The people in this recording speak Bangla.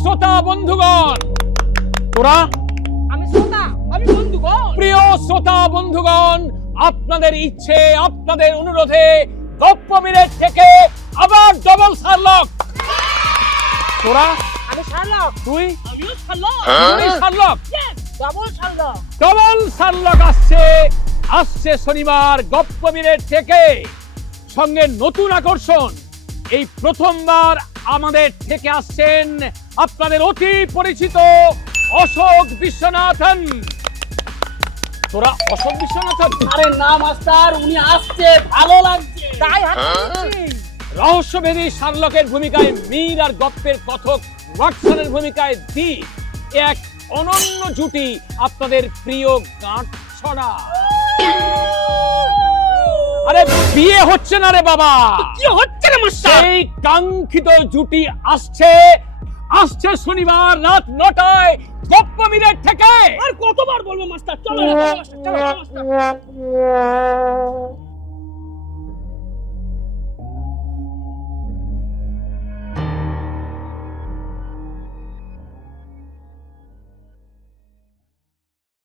শ্রোতা বন্ধুগণ। তোরা আমি শ্রোতা আমি বন্ধুগণ। প্রিয় শ্রোতা বন্ধুগণ আপনাদের ইচ্ছে আপনাদের অনুরোধে গপ্প থেকে আবার ডবল সারলক তোরা আমি শার্লক তুই? আমিও শার্লক তুই Sherlock double Sherlock double Sherlock আসছে। আসছে শনিবার গপ্প মিনিট থেকে। সঙ্গে নতুন আকর্ষণ। এই প্রথমবার আমাদের থেকে আসছেন আপনাদের অতি পরিচিত অশোক বিশ্বনাথন। তোরা অশোক বিশ্বনাথন? আরে না মাস্টার উনি আসছে ভালো লাগছে। তাই রহস্যভেদী শার্লকের ভূমিকায় মীর আর গপ্পের কথক ওয়াটসনের ভূমিকায় দি এক অনন্য জুটি আপনাদের প্রিয় গাঁট ছড়া বিয়ে হচ্ছে না রে বাবা। কি হচ্ছে রে মাস্টার এই কাঙ্ক্ষিত জুটি আসছে। আসছে শনিবার রাত নটায় গপ্প মিলে থেকে আর কতবার বলব মাস্টার চলো চলো মাস্টার চলো মাস্টার